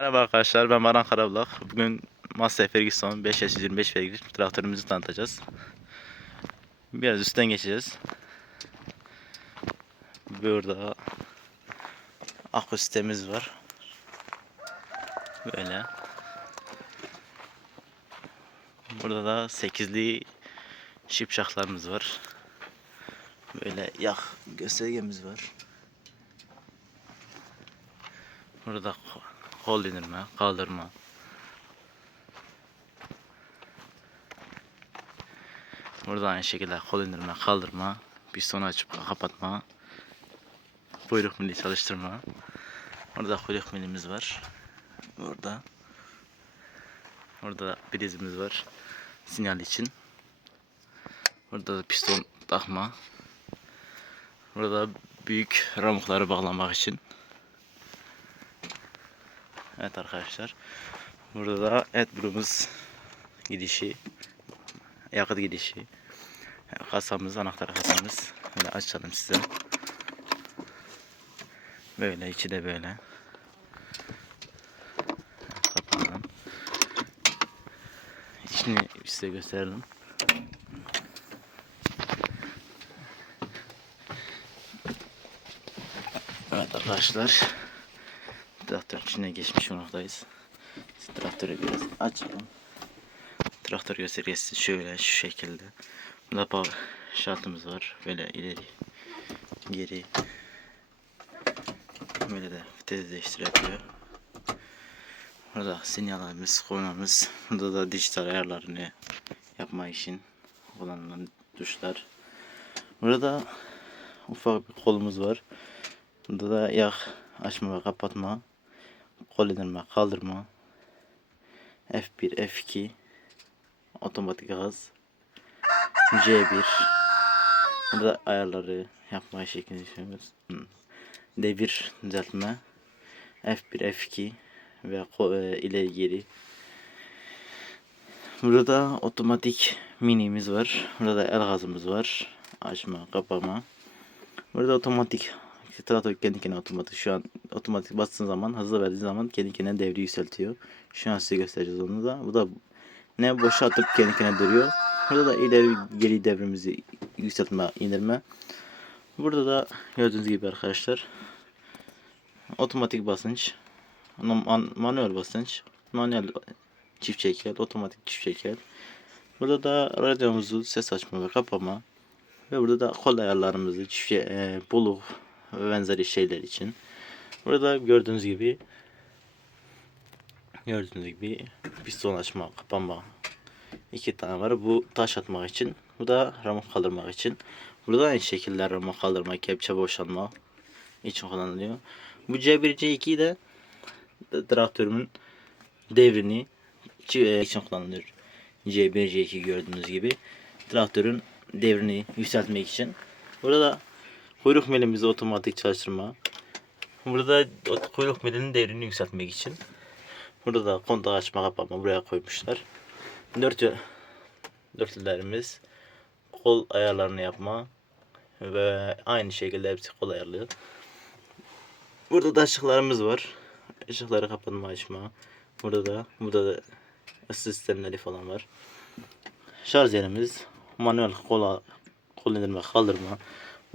Merhaba arkadaşlar ben Baran Karabulak. Bugün Massey Ferguson 525 Ferguson traktörümüzü tanıtacağız. Biraz üstten geçeceğiz. Burada akü sistemimiz var. Böyle. Burada da 8'li şipşaklarımız var. Böyle yak göstergemiz var. Burada kol indirme, kaldırma. Burada aynı şekilde kol indirme, kaldırma, piston açıp kapatma, kuyruk mili çalıştırma. Burada kuyruk milimiz var. Burada. Burada prizimiz var. Sinyal için. Burada da piston takma. Burada büyük ramukları bağlamak için. Evet arkadaşlar. Burada da AdBlue'umuz gidişi. Yakıt gidişi. Kasamız, anahtar kasamız. Böyle açalım size. Böyle içi de böyle. Kapatalım. İçini size gösterelim. Evet arkadaşlar. Traktör içine geçmiş noktayız. Traktörü biraz açalım. Traktör göstergesi şöyle şu şekilde. Burada power şartımız var. Böyle ileri geri böyle de vites değiştirebiliyor. Burada sinyalimiz, kornamız. Burada da dijital ayarlarını yapma için kullanılan tuşlar. Burada ufak bir kolumuz var. Burada da yak açma ve kapatma, kol indirme, kaldırma, F1, F2, otomatik gaz, C1. Burada ayarları yapma şeklini düşünüyoruz. Hmm. Devir düzeltme, F1, F2 ve e, ileri geri. Burada otomatik minimiz var. Burada el gazımız var. Açma, kapama. Burada otomatik traktör kendi kendine otomatik şu an otomatik bastığın zaman hızlı verdiği zaman kendi kendine devri yükseltiyor. Şu an size göstereceğiz onu da. Bu da ne boşaltıp kendi kendine duruyor. Burada da ileri geri devrimizi yükseltme, indirme. Burada da gördüğünüz gibi arkadaşlar otomatik basınç, man- manuel basınç, manuel çift çekel, otomatik çift çekel. Burada da radyomuzu ses açma ve kapama. Ve burada da kol ayarlarımızı, çift e, buluk ve benzeri şeyler için. Burada gördüğünüz gibi gördüğünüz gibi piston açma, kapanma iki tane var. Bu taş atmak için. Bu da ramuk kaldırmak için. Burada aynı şekilde ramuk kaldırma, kepçe boşalma için kullanılıyor. Bu C1 C2 de traktörümün devrini e, için kullanılıyor. C1 C2 gördüğünüz gibi traktörün devrini yükseltmek için. Burada da kuyruk milimizi otomatik çalıştırma. Burada kuyruk milinin devrini yükseltmek için. Burada da kontak açma kapatma buraya koymuşlar. Dört dörtlülerimiz kol ayarlarını yapma ve aynı şekilde hepsi kol ayarlıyor. Burada da ışıklarımız var. Işıkları kapatma açma. Burada da burada da ısı sistemleri falan var. Şarj yerimiz manuel kola kol indirme kaldırma.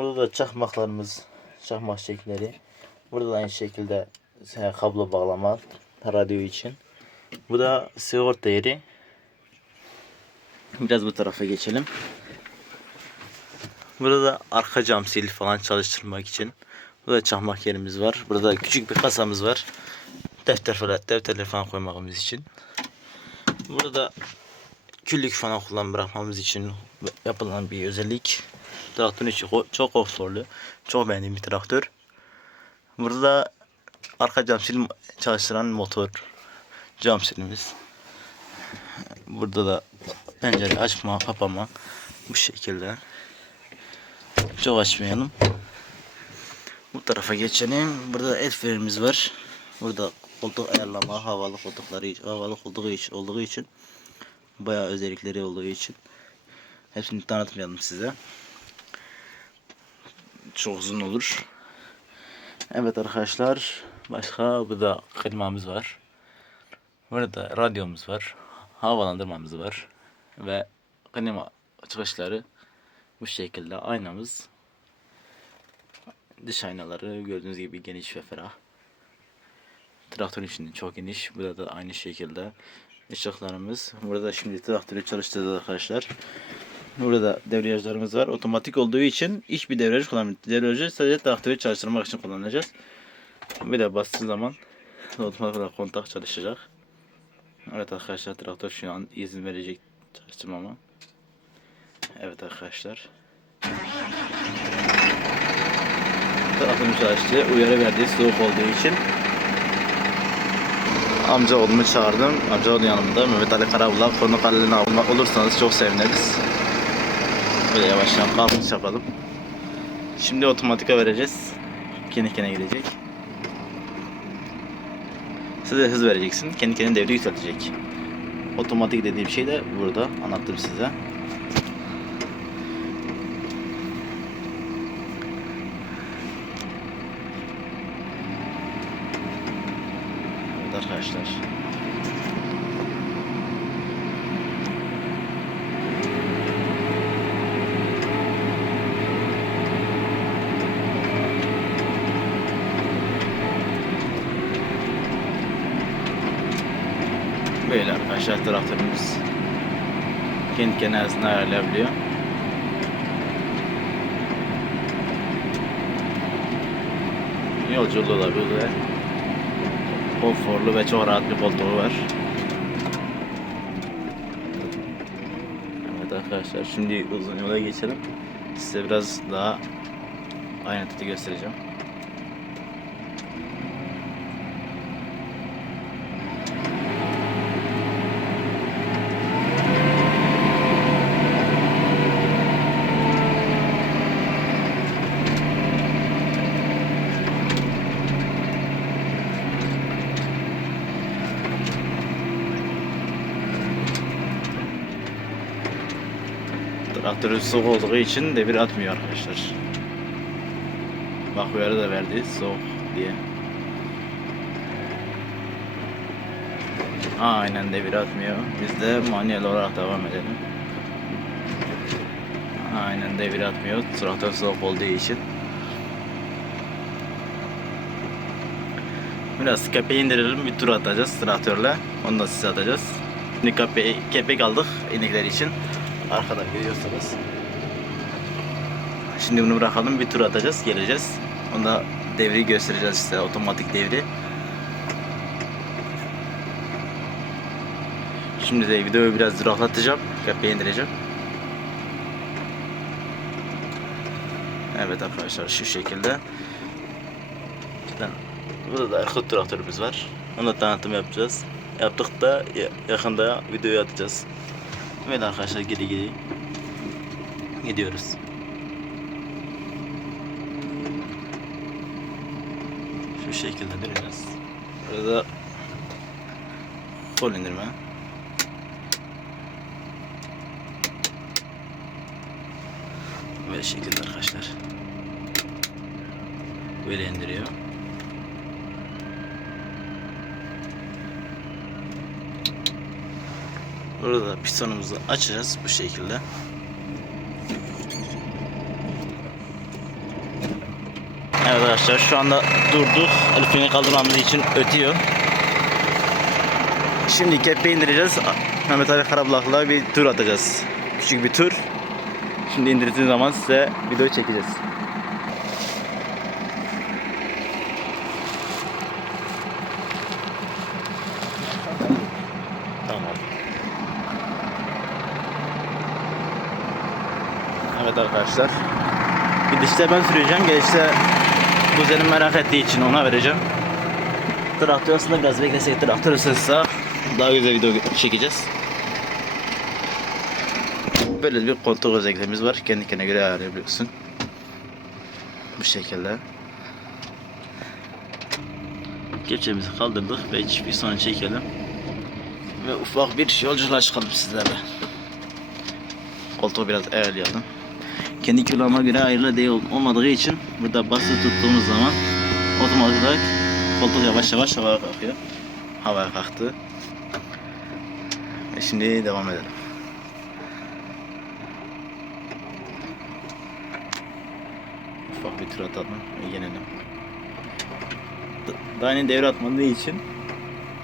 Burada da çakmaklarımız çakmak şekilleri. Burada da aynı şekilde e, kablo bağlama radyo için. Bu da sigorta yeri. Biraz bu tarafa geçelim. Burada da arka cam sil falan çalıştırmak için. Burada çakmak yerimiz var. Burada küçük bir kasamız var. Defter falan, defterleri falan koymamız için. Burada da küllük falan kullan bırakmamız için yapılan bir özellik. Traktörün içi çok konforlu. Çok beğendiğim bir traktör. Burada arka cam sil çalıştıran motor cam silimiz. Burada da pencere açma kapama bu şekilde. Çok açmayalım. Bu tarafa geçelim. Burada el frenimiz var. Burada koltuk ayarlama, havalı koltukları, havalı koltuğu için, olduğu için bayağı özellikleri olduğu için hepsini tanıtmayalım size. Çok uzun olur. Evet arkadaşlar. Başka bu da klimamız var. Burada radyomuz var. Havalandırmamız var. Ve klima çıkışları bu şekilde. Aynamız. Dış aynaları gördüğünüz gibi geniş ve ferah. Traktörün içinde çok geniş. Burada da aynı şekilde ışıklarımız. Burada şimdi traktörü çalıştırdı arkadaşlar. Burada debriyajlarımız var. Otomatik olduğu için hiçbir debriyaj kullanmıyoruz. Debriyajı sadece traktörü çalıştırmak için kullanacağız. Bir de bastığı zaman otomatik olarak kontak çalışacak. Evet arkadaşlar traktör şu an izin verecek çalıştırmama. Evet arkadaşlar. Traktörün çalıştı. Uyarı verdi soğuk olduğu için. Amca oğlumu çağırdım. Amca oğlu yanımda. Mehmet Ali Karabulak. Konu kalelerini almak olursanız çok seviniriz. Böyle yavaştan kalkış yapalım. Şimdi otomatika vereceğiz. Kendi kendine gidecek. Size hız vereceksin. Kendi kendine devri yükseltecek. Otomatik dediğim şey de burada. Anlattım size. Arkadaşlar. Böyle arkadaşlar traktörümüz kendi kendine hızını ayarlayabiliyor. Yolculuğu da böyle konforlu ve çok rahat bir koltuğu var. Evet arkadaşlar şimdi uzun yola geçelim. Size biraz daha ayrıntılı göstereceğim. Traktörü soğuk olduğu için devir atmıyor arkadaşlar. Bak uyarı da verdi soğuk diye. Aynen devir atmıyor. Biz de manuel olarak devam edelim. Aynen devir atmıyor. Traktör soğuk olduğu için. Biraz kepeği indirelim bir tur atacağız traktörle. Onu da size atacağız. Şimdi kepeği, kepek aldık inekler için. Arkada görüyorsunuz. Şimdi bunu bırakalım bir tur atacağız geleceğiz. Onda devri göstereceğiz size otomatik devri. Şimdi de videoyu biraz duraklatacağım. Kepeği indireceğim. Evet arkadaşlar şu şekilde. Burada da Erkut traktörümüz var. Onu da tanıtım yapacağız. Yaptık da ya- yakında videoyu atacağız. Böyle arkadaşlar geri geri gidiyoruz. Şu şekilde döneceğiz. Burada kol indirme. Böyle şekilde arkadaşlar. Böyle indiriyor. Burada da pistonumuzu açacağız bu şekilde. Evet arkadaşlar şu anda durduk. El freni kaldırmamız için ötüyor. Şimdi kepeği indireceğiz. Mehmet Ali Karabulak'la bir tur atacağız. Küçük bir tur. Şimdi indirdiğim zaman size video çekeceğiz. Tamam. Evet arkadaşlar. Gidişte ben süreceğim. Gelişte kuzenim merak ettiği için ona vereceğim. Traktör aslında biraz beklesek traktör ısınsa daha güzel video çekeceğiz. Böyle bir koltuk özelliklerimiz var. Kendi kendine göre ayarlayabiliyorsun. Bu şekilde. Kepçemizi kaldırdık ve hiçbir sonra çekelim. Ve ufak bir yolculuğa çıkalım sizlerle. Koltuğu biraz ayarlayalım. Kendi kiloma göre ayarlı değil olmadığı için burada basılı tuttuğumuz zaman otomatik olarak koltuk yavaş yavaş havaya kalkıyor. havaya kalktı. Ve şimdi devam edelim. Ufak bir tur atalım ve yenelim. D- Daha yeni devre atmadığı için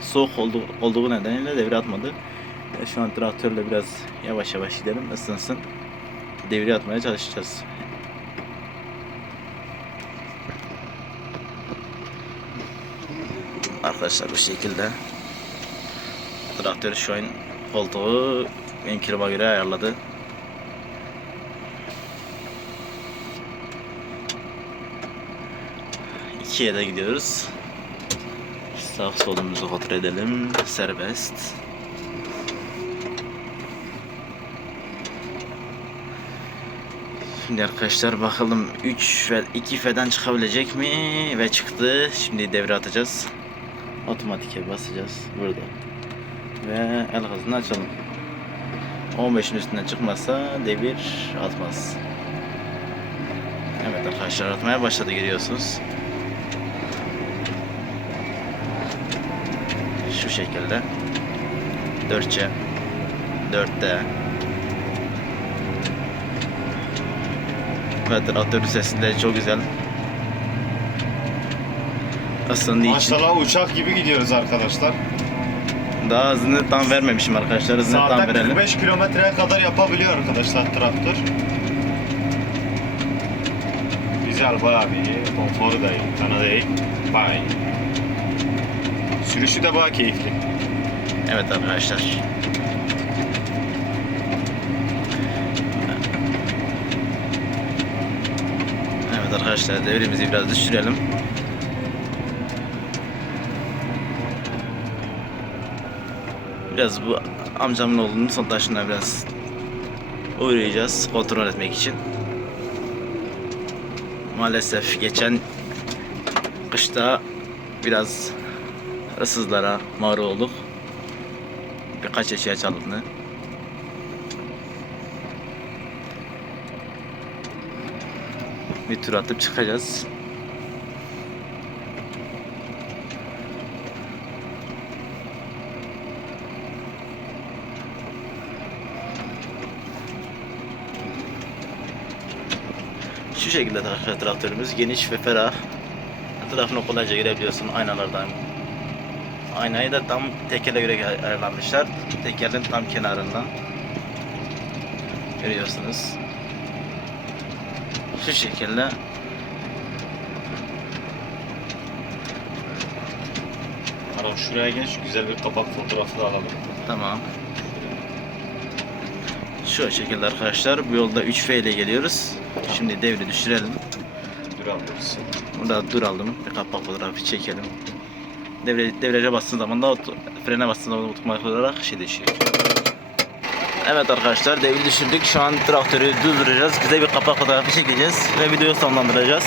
soğuk oldu, olduğu nedeniyle devre atmadı. Ve şu an traktörle biraz yavaş yavaş gidelim ısınsın. Devre atmaya çalışacağız. Arkadaşlar bu şekilde traktör şu an koltuğu benim kiloma göre ayarladı. İkiye de gidiyoruz. Sağ solumuzu kontrol edelim. Serbest. Şimdi arkadaşlar bakalım 3 ve 2 feden çıkabilecek mi? Ve çıktı. Şimdi devre atacağız. Otomatike basacağız burada. Ve el hızını açalım. 15'in üstüne çıkmazsa devir atmaz. Evet arkadaşlar atmaya başladı görüyorsunuz. Şu şekilde. 4C 4D Ve traktörün sesi de çok güzel. Isındığı için Maşallah uçak gibi gidiyoruz arkadaşlar. daha hızını tam vermemişim arkadaşlar. Hızını tam Saatte verelim. 45 kilometreye kadar yapabiliyor arkadaşlar traktör. Güzel bayağı bir iyi. Konforu da iyi. Kana da iyi. Bayağı iyi. Sürüşü de bayağı keyifli. Evet arkadaşlar. Evet arkadaşlar devrimizi biraz düşürelim. Biraz bu amcamın oğlunun son taşına biraz uğrayacağız kontrol etmek için. Maalesef geçen kışta biraz hırsızlara mağdur olduk. Birkaç eşya çalındı. Bir tur atıp çıkacağız. Şu şekilde tra- traktörümüz geniş ve ferah. Etrafına kolayca girebiliyorsun aynalardan. Aynayı da tam tekere göre ay- ayarlanmışlar. Tekerin tam kenarından. Görüyorsunuz. Şu şekilde Aram şuraya gel şu güzel bir kapak fotoğrafı da alalım. tamam. Şu şekilde arkadaşlar bu yolda 3F ile geliyoruz. Şimdi devri düşürelim. Dur alıyoruz. Burada duralım. Bir kapak fotoğrafı çekelim. Devre, devrece bastığın zaman da frene bastığın zaman otomatik olarak şey düşüyor. Evet arkadaşlar devri düşürdük. Şu an traktörü durduracağız. Güzel bir kapak fotoğrafı çekeceğiz ve videoyu sonlandıracağız.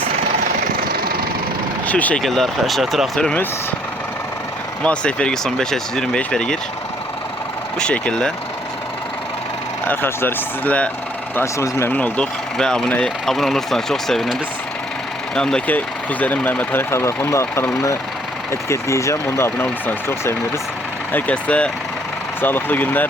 Şu şekilde arkadaşlar traktörümüz. Massey Ferguson 5S125 beygir. Bu şekilde. Arkadaşlar sizle tanıştığımız memnun olduk ve abone abone olursanız çok seviniriz. Yanımdaki kuzenim Mehmet Ali Karalar onun da kanalını etiketleyeceğim. Onu da abone olursanız çok seviniriz. Herkese sağlıklı günler.